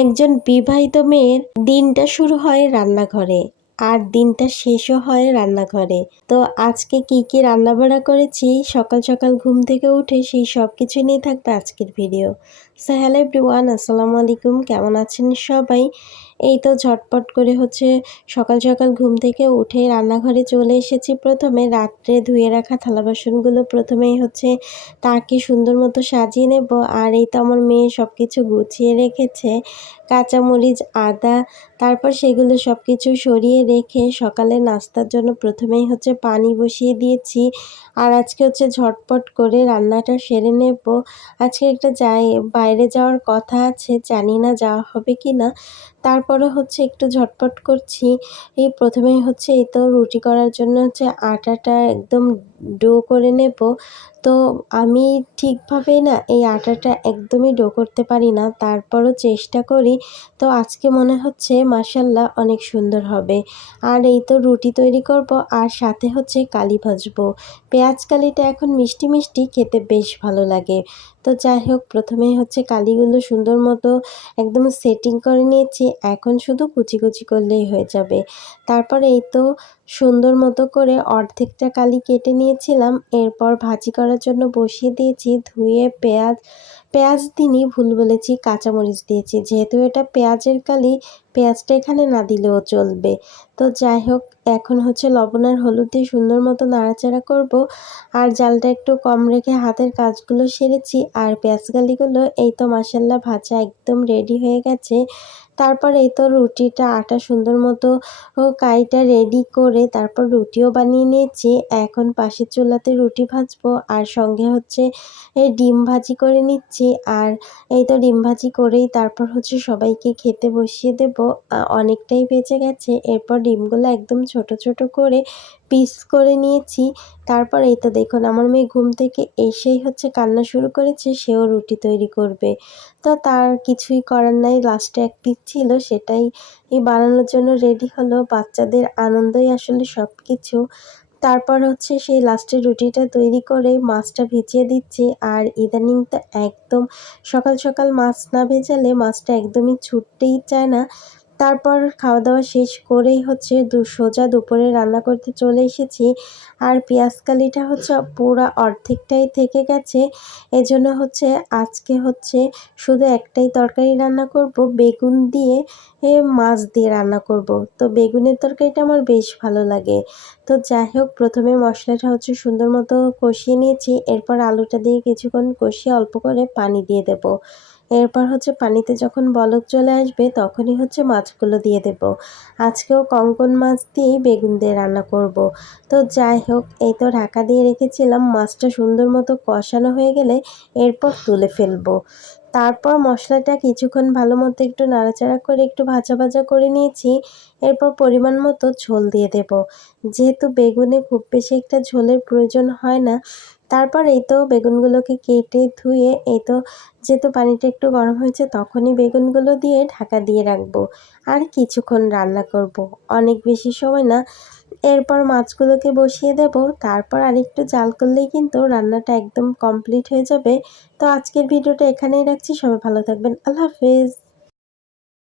একজন বিবাহিত মেয়ের দিনটা শুরু হয় রান্নাঘরে আর দিনটা শেষও হয় রান্নাঘরে। তো আজকে কি কি রান্নাবাড়া করেছি? সকাল সকাল ঘুম থেকে উঠে সেই সব কিছু নিয়ে থাকবে আজকের ভিডিও। সো হ্যালো এভরিওয়ান, আসসালামু আলাইকুম। কেমন আছেন সবাই? এই তো ঝটপট করে হচ্ছে সকাল সকাল ঘুম থেকে উঠে রান্নাঘরে চলে এসেছি। প্রথমে রাত্রে ধুয়ে রাখা থালা বাসনগুলো প্রথমেই হচ্ছে তাকে সুন্দর মতো সাজিয়ে নেব। আর এই তো আমার মেয়ে সব কিছু গুছিয়ে রেখেছে। কাঁচামরিচ, আদা, তারপর সেগুলো সব কিছু সরিয়ে রেখে সকালে নাস্তার জন্য প্রথমেই হচ্ছে পানি বসিয়ে দিয়েছি। আর আজকে হচ্ছে ঝটপট করে রান্নাটা সেরে নেব। আজকে একটা যাই বাইরে যাওয়ার কথা আছে জানি না যাওয়া হবে কি না তারপরে হচ্ছে একটু ঝটপট করছি। এই প্রথমেই হচ্ছে এই তো রুটি করার জন্য হচ্ছে আটাটা একদম ডো করে নেব। তো আমি ঠিকভাবে না এই আটাটা একদমই ডো করতে পারি না, তারপরও চেষ্টা করি। তো আজকে মনে হচ্ছে মাসাল্লাহ অনেক সুন্দর হবে। আর এই তো রুটি তৈরি করব আর সাথে হচ্ছে কালি ভাজবো। পেঁয়াজ কালিটা এখন মিষ্টি মিষ্টি খেতে বেশ ভালো লাগে। তো যাই হোক, প্রথমেই হচ্ছে কালিগুলো সুন্দর মতো একদম সেটিং করে নিয়েছি। এখন শুধু কুচি কুচি করলেই হয়ে যাবে। তারপর এই তো সুন্দর মতো করে অর্ধেকটা কালি কেটে নিয়েছিলাম। এরপর ভাজি করার জন্য বসিয়ে দিয়েছি ধুয়ে, পেঁয়াজ পেঁয়াজ দিনই ভুল বলেছি, কাঁচামরিচ দিয়েছি। যেহেতু এটা পেঁয়াজের কালি, পেঁয়াজটা এখানে না দিলেও চলবে। তো যাই হোক, এখন হচ্ছে লবণ আর হলুদ দিয়ে সুন্দর মতো নাড়াচাড়া করব। আর জালটা একটু কম রেখে হাতের কাজগুলো সেরেছি। আর পেঁয়াজ গালিগুলো এই তো মাসাল্লা ভাজা একদম রেডি হয়ে গেছে। তারপর এই তো রুটিটা, আটা সুন্দর মতো কাইটা রেডি করে তারপর রুটিও বানিয়ে নিয়েছি। এখন পাশের চুলাতে রুটি ভাজবো। আর সঙ্গে হচ্ছে ডিম ভাজি করে নিচ্ছি। আর এই তো ডিম ভাজি করেই তারপর হচ্ছে সবাইকে খেতে বসিয়ে দেব। অনেকটাই বেঁচে গেছে। এরপর ডিমগুলো একদম ছোট ছোট করে পিস করে নিয়েছি। তারপর এই তো দেখুন, আমার মেয়ে ঘুম থেকে এসেই হচ্ছে কান্না শুরু করেছে, সেও রুটি তৈরি করবে। তো তার কিছুই করার নাই লাস্টে এক পিস ছিল, সেটাই বানানোর জন্য রেডি হলো। বাচ্চাদের আনন্দই আসলে সব কিছু তারপর হচ্ছে সেই লাস্টের রুটিটা তৈরি করে মাছটা ভেজিয়ে দিচ্ছি আর ইদানিং তো একদম সকাল সকাল মাছ না ভেজালে মাছটা একদমই ছুটতেই চায় না। তারপর খাওয়া দাওয়া শেষ করেই হচ্ছে দু, সোজা দুপুরে রান্না করতে চলে এসেছি। আর পেঁয়াজ কালিটা হচ্ছে পুরো অর্ধেকটাই থেকে গেছে। এজন্য হচ্ছে আজকে হচ্ছে শুধু একটাই তরকারি রান্না করব, বেগুন দিয়ে, এ মাছ দিয়ে রান্না করব। তো বেগুনের তরকারিটা আমার বেশ ভালো লাগে। তো যাই হোক, প্রথমে মশলাটা হচ্ছে সুন্দর মতো কষিয়ে নিয়েছি। এরপর আলুটা দিয়ে কিছুক্ষণ কষিয়ে অল্প করে পানি দিয়ে দেব। এরপর হচ্ছে পানিতে যখন বলক চলে আসবে, তখনই হচ্ছে মাছগুলো দিয়ে দেব। আজকেও কঙ্কন মাছ দিয়েই বেগুন দিয়ে রান্না করব। তো যাই হোক, এই তো ঢাকা দিয়ে রেখেছিলাম, মাছটা সুন্দর মতো কষানো হয়ে গেলে এরপর তুলে ফেলব। তারপর মশলাটা কিছুক্ষণ ভালো মতো একটু নাড়াচাড়া করে একটু ভাজা ভাজা করে নিয়েছি, এরপর পরিমাণ মতো ঝোল দিয়ে দেব। যেহেতু বেগুনে খুব বেশি একটা ঝোলের প্রয়োজন হয় না তারপর এই তো বেগুনগুলোকে কেটে ধুয়ে, এই তো যেহেতু পানিটা একটু গরম হয়েছে তখনই বেগুনগুলো দিয়ে ঢাকা দিয়ে রাখব। আর কিছুক্ষণ রান্না করব। অনেক বেশি সময় না। এরপর মাছগুলোকে বসিয়ে দেব। তারপর আরেকটু জাল করলেই কিন্তু রান্নাটা একদম কমপ্লিট হয়ে যাবে। তো আজকের ভিডিওটা এখানেই রাখছি। সবাই ভালো থাকবেন। আল্লাহ হাফেজ।